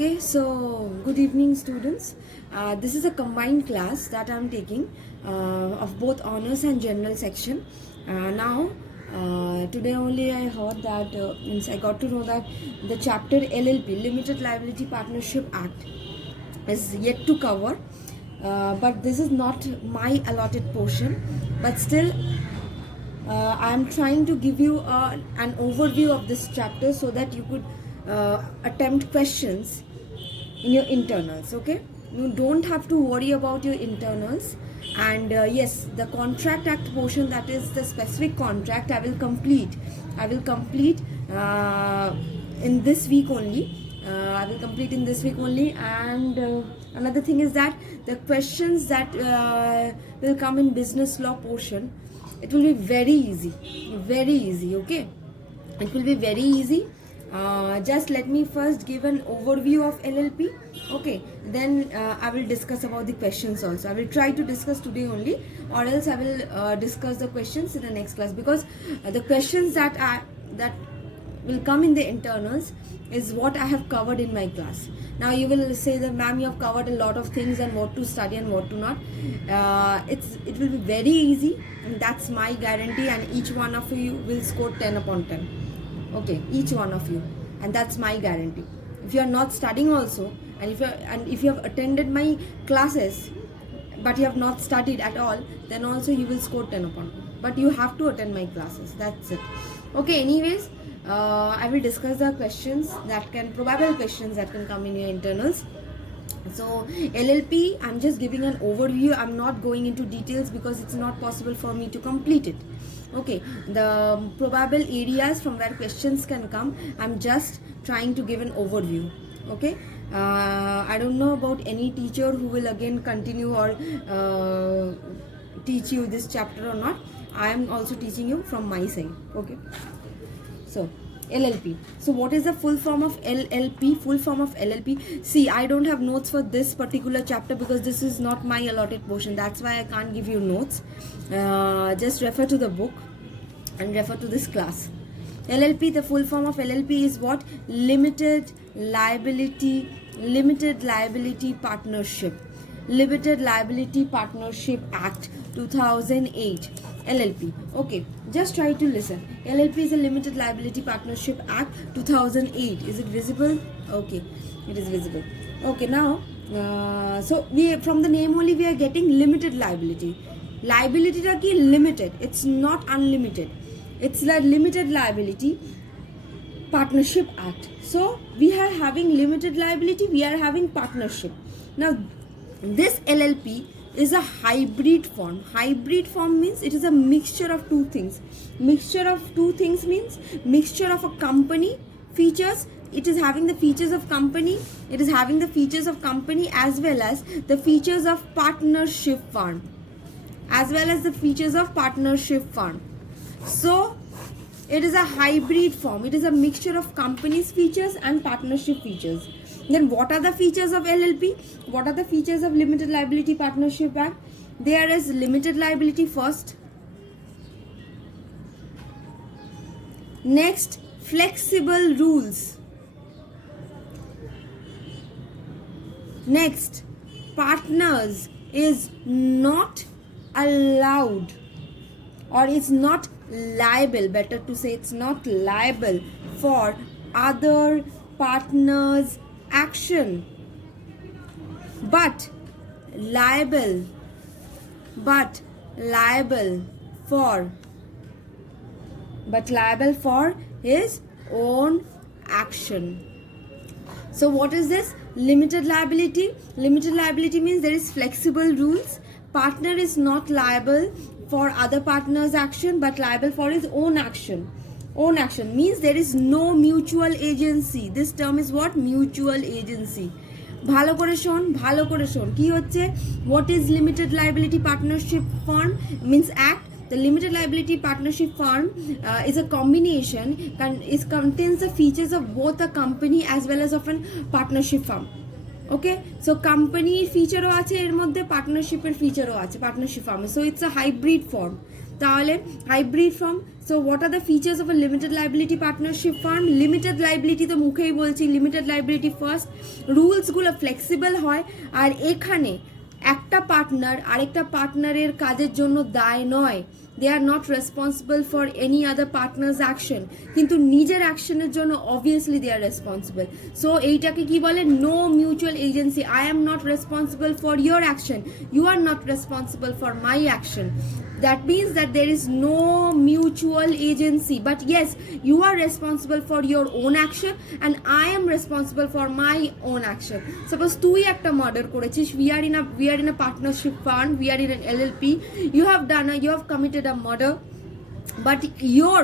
Okay, so good evening, students. This is a combined class that I'm taking of both honors and general section. Today only I heard that means I got to know that the chapter LLP, Limited Liability Partnership Act, is yet to cover. But this is not my allotted portion. But still, I am trying to give you an overview of this chapter so that you could attempt questions in your internals. Okay, you don't have to worry about your internals. And yes, the contract act portion, that is the specific contract, I will complete in this week only. And another thing is that the questions that will come in business law portion, it will be very easy. Okay, it will be very easy. Just let me first give an overview of LLP. Okay, then I will discuss about the questions also. I will try to discuss today only, or else I will discuss the questions in the next class, because the questions that will come in the internals is what I have covered in my class. Now you will say that, ma'am, you have covered a lot of things and what to study and what to not. It will be very easy, and that's my guarantee, and each one of you will score 10 upon 10. Okay, each one of you, and that's my guarantee. If you are not studying also, and if you have attended my classes but you have not studied at all, then also you will score 10 upon 10. But you have to attend my classes, that's it. Okay, anyways, I will discuss the probable questions that can come in your internals. So LLP, I'm just giving an overview. I'm not going into details because it's not possible for me to complete it. Okay, the probable areas from where questions can come, I'm just trying to give an overview. Okay, I don't know about any teacher who will again continue or teach you this chapter or not. I am also teaching you from my side. Okay, so LLP. So what is the full form of LLP? Full form of LLP. See, I don't have notes for this particular chapter because this is not my allotted portion. That's why I can't give you notes. Just refer to the book and refer to this class. LLP, the full form of LLP is what? Limited Liability Partnership. Limited Liability Partnership Act 2008. LLP. Okay, just try to listen. LLP is a Limited Liability Partnership Act 2008. Is it visible? Okay, it is visible. Okay, now so we, from the name only, we are getting limited liability. Liability ta ki limited, it's not unlimited. It's the Limited Liability Partnership Act. So we are having limited liability, we are having partnership. Now this LLP is a hybrid form. Hybrid form means it is a mixture of two things. Mixture of two things means mixture of a company features. It is having the features of company. It is having the features of company as well as the features of partnership firm. So it is a hybrid form. It is a mixture of company's features and partnership features. Then what are the features of LLP? What are the features of Limited Liability Partnership Act? There is limited liability first. Next, flexible rules. Next, partners is not allowed, or it's not liable, better to say it's not liable for other partners' action, but liable for his own action. So what is this? Limited liability. Limited liability means there is flexible rules. Partner is not liable for other partners' action, but liable for his own action. Own action means there is no mutual agency. This term is what? Mutual agency. ভালো করে শোন কি হচ্ছে? What is Limited Liability Partnership Firm? Means act. The Limited Liability Partnership Firm is a combination. It contains the features of both a company as well as of a partnership firm. Okay, so company feature ও আছে এর মধ্যে, partnership এর feature ও আছে partnership firm. So it's a hybrid form. তাহলে hybrid form. So what are the features of a limited liability partnership firm? Limited liability তো মুখেই বলছি, limited liability first, রুলসগুলো ফ্লেক্সিবল হয়, আর এখানে একটা পার্টনার আরেকটা পার্টনারের কাজের জন্য দায় নয়, they are not responsible for any other partners action, কিন্তু নিজের অ্যাকশনের জন্য obviously they are responsible. So এইটাকে কি বলে? No mutual agency. I am not responsible for your action, you are not responsible for my action. That means that there is no mutual agency, but yes, you are responsible for your own action and I am responsible for my own action. Suppose তুই একটা murder করেছিস, we are in a partnership fund, we are in an LLP, you have committed a murder, but your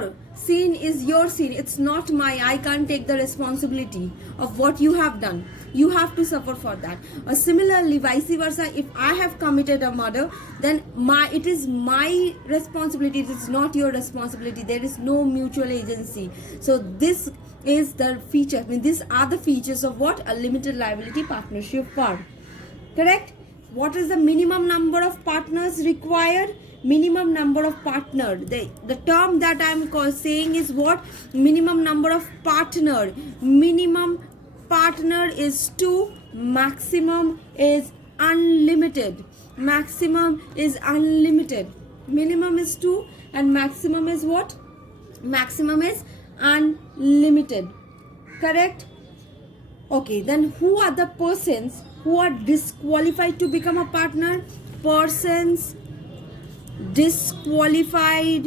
sin is your sin, it's not my, I can't take the responsibility of what you have done, you have to suffer for that. Similarly, vice versa, if I have committed a murder, then it is my responsibility, it is not your responsibility, there is no mutual agency. So this is the feature, I mean these are the features of what? A limited liability partnership firm. Correct? What is the minimum number of partners required? Minimum number of partner, the term that I'm saying is what? Minimum number of partner. Minimum partner is 2, maximum is unlimited. Maximum is unlimited. Minimum is 2 and maximum is what? Maximum is unlimited. Correct? Okay, then who are the persons who are disqualified to become a partner? Persons disqualified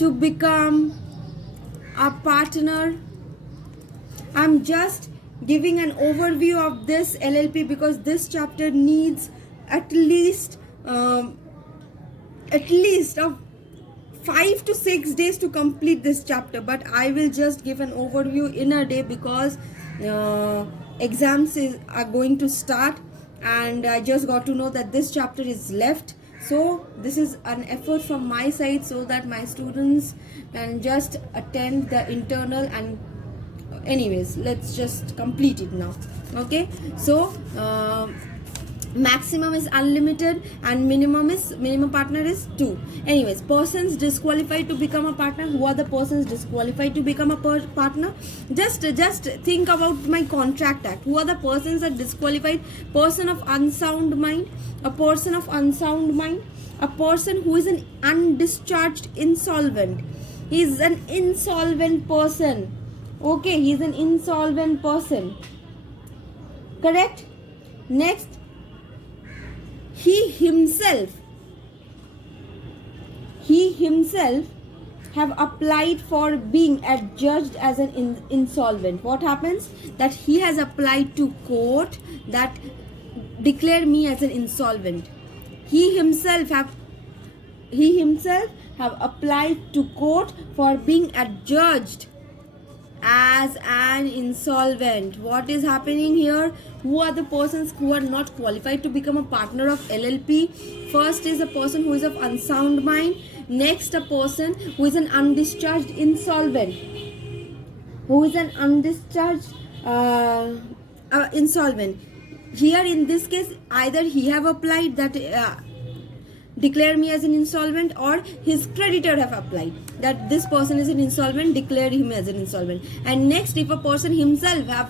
to become a partner. I'm just giving an overview of this LLP because this chapter needs at least of 5 to 6 days to complete this chapter, but I will just give an overview in a day because exams are going to start and I just got to know that this chapter is left. So this is an effort from my side so that my students can just attend the internal, and anyways let's just complete it now. Okay, so maximum is unlimited and minimum partner is 2. Anyways, persons disqualified to become a partner. Who are the persons disqualified to become a partner? Just think about my contract act. Who are the persons that disqualified? Person of unsound mind, a person of unsound mind, a person who is an undischarged insolvent. He is an insolvent person. Okay, he is an insolvent person. Correct? Next, he himself have applied for being adjudged as an insolvent. What happens? That he has applied to court that declare me as an insolvent. He himself have applied to court for being adjudged as an insolvent. What is happening here? Who are the persons who are not qualified to become a partner of LLP? First is a person who is of unsound mind. Next, a person who is an undischarged insolvent. Who is an undischarged insolvent. Here in this case, either he have applied that declare me as an insolvent, or his creditor have applied that this person is an insolvent, declare him as an insolvent. And next, if a person himself have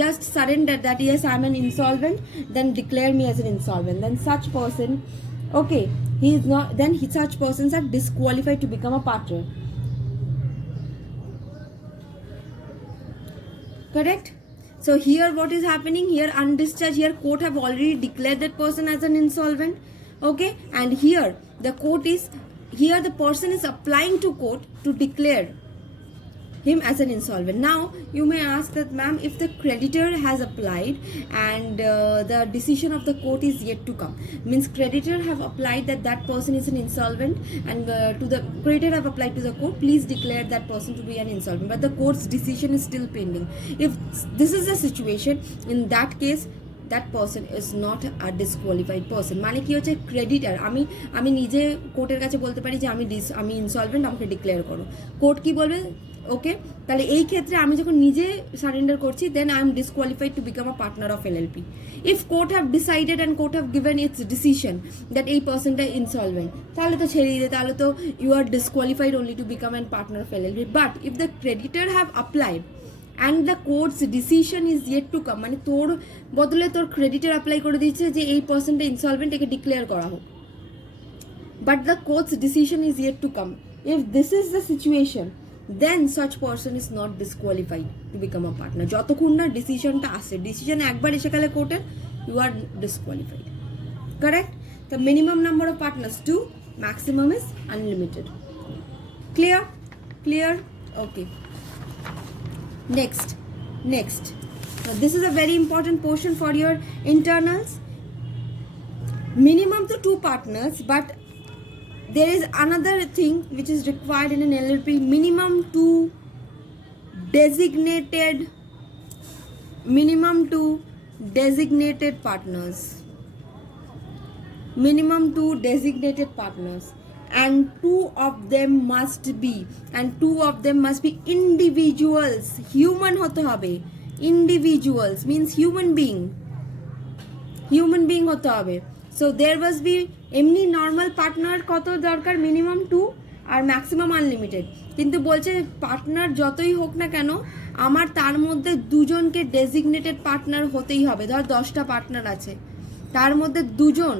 just surrendered that yes, I am an insolvent, then declare me as an insolvent, then such person, okay, he is not, then such persons are disqualified to become a partner. Correct? So here what is happening? Here undischarged, here court have already declared that person as an insolvent. Okay, and here the person is applying to court to declare him as an insolvent. Now you may ask that, ma'am, if the creditor has applied and the decision of the court is yet to come, means creditor have applied that person is an insolvent, and to the creditor have applied to the court, please declare that person to be an insolvent, but the court's decision is still pending. If this is the situation, in that case that person is not a disqualified person. মানে কি হচ্ছে, ক্রেডিটার আমি নিজে কোর্টের কাছে বলতে পারি যে আমি ইনসলভেন্ট, আমাকে ডিক্লেয়ার করো। কোর্ট কি বলবে? ওকে, তাহলে এই ক্ষেত্রে আমি যখন নিজে সারেন্ডার করছি then I am disqualified to become a partner of LLP. If court have decided and court have given its decision that এই পার্সনটা ইনসলভেন্ট, তাহলে তো ছেড়ে দিতে, তাহলে তো you are disqualified only to become an partner of LLP. But if the creditor have applied and the court's decision is yet to come, মানে তোর বদলে তোর ক্রেডিটর অ্যাপ্লাই করে দিচ্ছে যে এই পার্সনটা ইনসলভেন্ট, একে ডিক্লেয়ার করা হোক, but the court's decision is yet to come. If this is the situation, then such person is not disqualified to become a partner. যতক্ষণ না ডিসিশনটা আসে, ডিসিশন একবার এসে গেলে কোর্টের, you are disqualified. Correct? The minimum number of partners 2, maximum is unlimited. Clear? Clear? Okay. Next. Now this is a very important portion for your internals. Minimum to 2 partners, but there is another thing which is required in an LLP, minimum to designated partners, and two of them must be individuals, human hote hobe, individuals means human being hote hobe. So there must be এমনি normal partner কত দরকার, মিনিমাম 2 আর maximum unlimited, কিন্তু বলছে পার্টনার যতই হোক না কেন আমার তার মধ্যে দুজনকে ডেজিগনেটেড পার্টনার হতেই হবে। ধর 10টা পার্টনার আছে, তার মধ্যে দুজন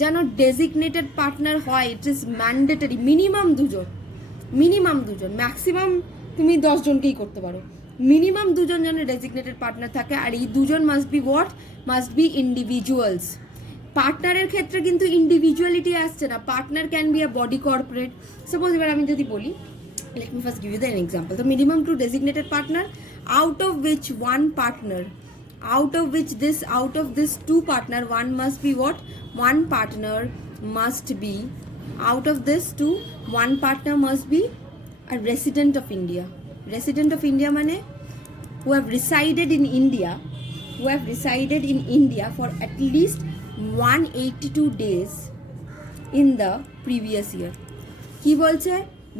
যেন ডেজিগনেটেড পার্টনার হয়, ইট ইজ ম্যান্ডেটরি। মিনিমাম দুজন, ম্যাক্সিমাম তুমি 10 জনকেই করতে পারো, মিনিমাম দুজন যেন ডেজিগনেটেড পার্টনার থাকে, আর এই দুজন মাস্ট বি ইন্ডিভিজুয়ালস। পার্টনারের ক্ষেত্রে কিন্তু ইন্ডিভিজুয়ালিটি আসছে না, partner can be a body corporate. Suppose এবার আমি যদি বলি, let me first give you an example. The minimum to designated partner, out of this 2 partner, one must be what? One partner must be, out of this 2, one partner must be a resident of India. Resident of India মানে who have resided in India for at least 182 days in the previous year. কি বলছে?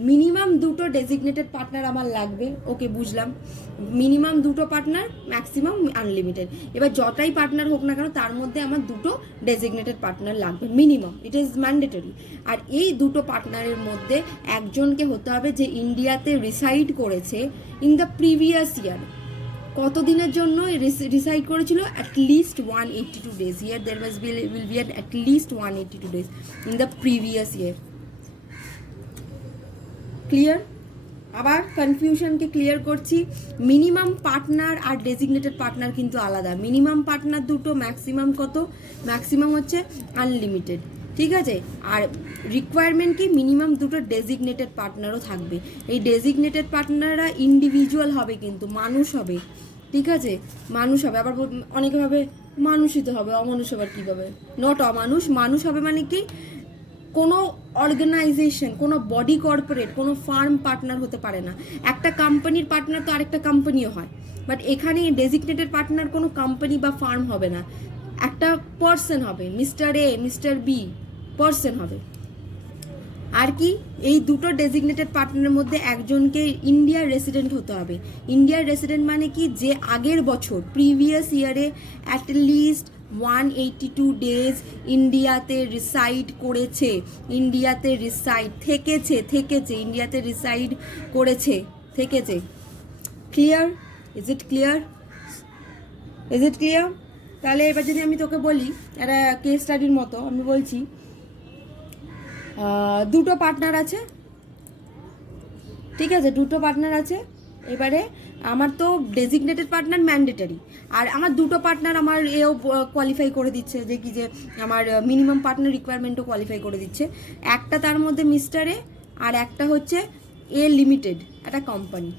মিনিমাম 2টো designated partner আমার লাগবে। ওকে, বুঝলাম, মিনিমাম 2টো partner, maximum unlimited. এবার যটাই পার্টনার হোক না কেন তার মধ্যে আমার 2টো ডেজিগনেটেড পার্টনার লাগবে মিনিমাম, ইট ইজ ম্যান্ডেটরি। আর এই 2টো পার্টনারের মধ্যে একজনকে হতে হবে যে ইন্ডিয়াতে রিসাইড করেছে ইন দ্য প্রিভিয়াস ইয়ার। কতদিনের জন্য রিসাইড করেছিল? অ্যাটলিস্ট 182 days. Here there will be at least 182 days in the previous year. Clear? আবার কনফিউশনকে ক্লিয়ার করছি, মিনিমাম পার্টনার আর ডেজিগনেটেড পার্টনার কিন্তু আলাদা। মিনিমাম পার্টনার 2টো, ম্যাক্সিমাম কত? ম্যাক্সিমাম হচ্ছে আনলিমিটেড, ঠিক আছে? আর রিকোয়ারমেন্ট কি? মিনিমাম 2টো ডেজিগনেটেড পার্টনারও থাকবে। এই ডেজিগনেটেড পার্টনাররা ইন্ডিভিজুয়াল হবে, কিন্তু মানুষ হবে, ঠিক আছে? মানুষ হবে। আবার অনেকে ভাবে মানুষই তো হবে, অমানুষ আবার কীভাবে? নট অমানুষ, মানুষ হবে মানে কি কোনো অর্গানাইজেশন, কোনো বডি কর্পোরেট, কোনো ফার্ম পার্টনার হতে পারে না। একটা কোম্পানির পার্টনার তো আরেকটা কোম্পানিও হয়, বাট এখানে ডেজিগনেটেড পার্টনার কোনো কোম্পানি বা ফার্ম হবে না, একটা পার্সন হবে, mister A, mister B, person হবে। আর কি, এই 2টো ডেজিগনেটেড পার্টনারের মধ্যে একজনকে ইন্ডিয়ার রেসিডেন্ট হতে হবে। ইন্ডিয়ার রেসিডেন্ট মানে কি? যে আগের বছর প্রিভিয়াস ইয়ারে অ্যাটলিস্ট 182 days ইন্ডিয়াতে রিসাইড করেছে, ইন্ডিয়াতে রিসাইড থেকেছে, ইন্ডিয়াতে রিসাইড করেছে, থেকেছে। ক্লিয়ার? Is it clear? তাহলে এবার যদি আমি তোকে বলি একটা কেস স্টাডির মতো, আমি বলছি 2টো পার্টনার আছে, ঠিক আছে? 2টো পার্টনার আছে, এবারে আমার তো ডেজিগনেটেড পার্টনার ম্যান্ডেটরি, আর আমার 2টো পার্টনার আমার এও কোয়ালিফাই করে দিচ্ছে যে কি, যে আমার মিনিমাম পার্টনার রিকোয়ারমেন্টও কোয়ালিফাই করে দিচ্ছে। একটা তার মধ্যে মিস্টার এ, আর একটা হচ্ছে এ লিমিটেড, একটা কোম্পানি।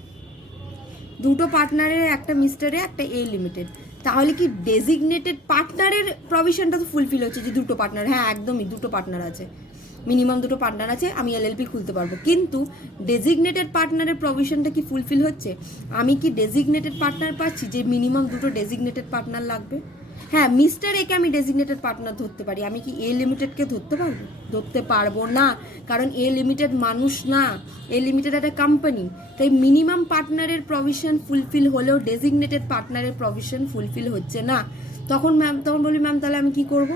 2টো পার্টনারের, একটা মিস্টার এ, একটা এ লিমিটেড। তাহলে কি ডেজিগনেটেড পার্টনারের প্রভিশনটা তো ফুলফিল হচ্ছে যে 2টো পার্টনার, হ্যাঁ একদমই 2টো পার্টনার আছে, মিনিমাম 2টো পার্টনার আছে, আমি এলএলপি খুলতে পারবো। কিন্তু ডেজিগনেটেড পার্টনারের প্রভিশনটা কি ফুলফিল হচ্ছে? আমি কি ডেজিগনেটেড পার্টনার পাচ্ছি যে মিনিমাম 2টো ডেজিগনেটেড পার্টনার লাগবে? হ্যাঁ, মিস্টার একে আমি ডেজিগনেটেড পার্টনার ধরতে পারি, আমি কি এ লিমিটেডকে ধরতে পারবো? ধরতে পারবো না, কারণ এ লিমিটেড মানুষ না, এ লিমিটেড একটা কোম্পানি। তাই মিনিমাম পার্টনারের প্রভিশন ফুলফিল হলেও ডেজিগনেটেড পার্টনারের প্রভিশন ফুলফিল হচ্ছে না। তখন বলি ম্যাম তাহলে আমি কি করব?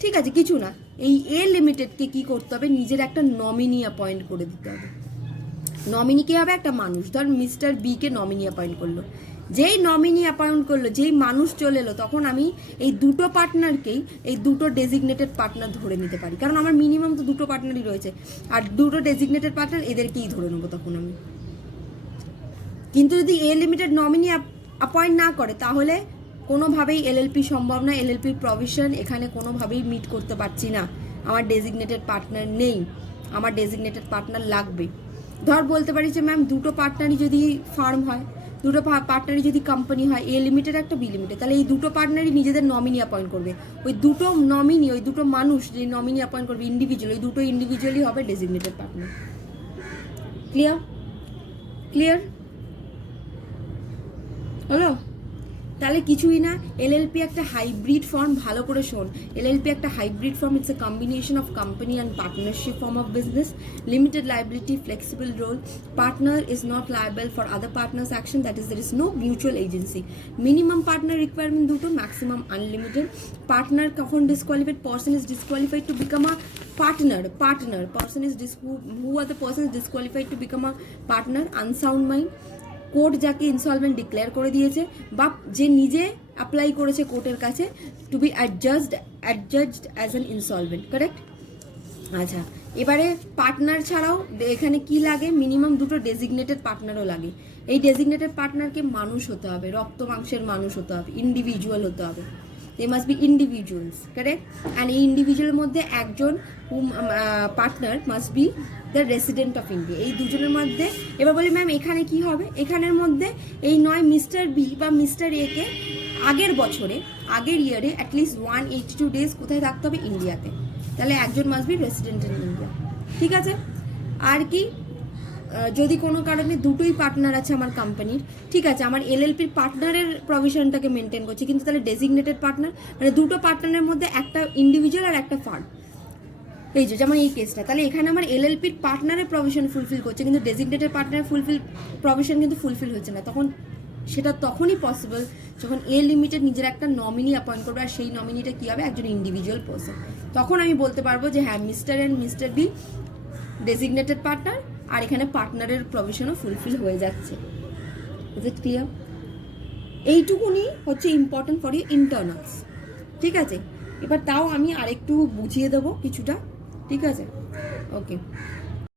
ঠিক আছে, কিছু না, এই এ লিমিটেডকে কি করতে হবে, নিজের একটা নমিনি অ্যাপয়েন্ট করে দিতে হবে। নমিনি কি হবে? একটা মানুষ, ধর মিস্টার বি কে নমিনি অ্যাপয়েন্ট করলো, যেই নমিনি অ্যাপয়েন্ট করলো, যেই মানুষ চলে এলো, তখন আমি এই দুটো পার্টনারকেই এই দুটো ডেজিগনেটেড পার্টনার ধরে নিতে পারি, কারণ আমার মিনিমাম তো দুটো পার্টনারই রয়েছে, আর দুটো ডেজিগনেটেড পার্টনার এদেরকেই ধরে নেবো তখন আমি। কিন্তু যদি এ লিমিটেড নমিনি অ্যাপয়েন্ট না করে, তাহলে কোনোভাবেই এলএলপি সম্ভব না, এলএলপির প্রভিশন এখানে কোনোভাবেই মিট করতে পারছি না। আমার ডেজিগনেটেড পার্টনার নেই, আমার ডেজিগনেটেড পার্টনার লাগবে। ধর বলতে পারি যে ম্যাম দুটো পার্টনারই যদি ফার্ম হয়, দুটো পার্টনারই যদি কোম্পানি হয়, এ লিমিটেড একটা বি লিমিটেড, তাহলে এই দুটো পার্টনারই নিজেদের নমিনি অ্যাপয়েন্ট করবে। ওই দুটো নমিনি, ওই দুটো মানুষ যে নমিনি অ্যাপয়েন্ট করবে ইন্ডিভিজুয়াল, ওই দুটো ইন্ডিভিজুয়ালই হবে ডেজিগনেটেড পার্টনার। ক্লিয়ার? ক্লিয়ার হলো? তাহলে কিছুই না, এলএলপি একটা হাইব্রিড ফর্ম, ভালো করে শোন, এলএলপি একটা hybrid form, it's a combination of company and partnership form of business, limited liability, flexible role, partner is not liable for other partners action, that is there is no mutual agency, minimum partner requirement দুটো, maximum unlimited. Partner কখন disqualified? Person is disqualified to become a partner, person is who are the person is disqualified to become a partner? Unsound mind, court যাকে insolvent declare করে দিয়েছে, বা যে নিজে apply করেছে কোর্টের কাছে to be adjusted as an insolvent, correct? আচ্ছা, এবারে পার্টনার ছাড়াও এখানে কি লাগে? মিনিমাম দুটো ডেজিগনেটেড পার্টনারও লাগে। এই ডেজিগনেটেড পার্টনারকে মানুষ হতে হবে, রক্ত মাংসের মানুষ হতে হবে, ইন্ডিভিজুয়াল হতে হবে, they must be individuals, correct? And এই ইন্ডিভিজুয়ালের মধ্যে একজন partner must be the resident of India, এই দুজনের মধ্যে। এবার বলি ম্যাম এখানে কি হবে? এখানের মধ্যে এই নয় মিস্টার বি বা মিস্টার এ কে আগের বছরে, আগের ইয়ারে অ্যাটলিস্ট 182 ডেজ কোথায় থাকতে হবে? ইন্ডিয়াতে, তাহলে একজন must be resident in India, ঠিক আছে? আর কি, যদি কোনো কারণে দুটোই পার্টনার আছে আমার কোম্পানির, ঠিক আছে, আমার এলএলপির পার্টনারের প্রভিশনটাকে মেনটেন করছে, কিন্তু তাহলে ডেজিগনেটেড পার্টনার মানে দুটো পার্টনারের মধ্যে একটা ইন্ডিভিজুয়াল আর একটা ফার্ম, এই যে যেমন এই কেসটা, তাহলে এখানে আমার এলএলপির পার্টনারের প্রভিশন ফুলফিল করছে, কিন্তু ডেজিগনেটেড পার্টনারের প্রভিশন কিন্তু ফুলফিল হচ্ছে না। তখন সেটা তখনই পসিবল যখন এ লিমিটেড নিজের একটা নমিনি অ্যাপয়েন্ট করবে, আর সেই নমিনিটা কী হবে? একজন ইন্ডিভিজুয়াল পার্সন। তখন আমি বলতে পারবো যে হ্যাঁ, mister and mister B designated partner, আর এখানে পার্টনারের প্রভিশনও ফুলফিল হয়ে যাচ্ছে। Is it clear? এইটুকুনি হচ্ছে ইম্পর্টেন্ট ফর ইউ ইন্টারনালস, ঠিক আছে? এবার তাও আমি আরেকটু বুঝিয়ে দেবো কিছুটা, ঠিক আছে? ওকে।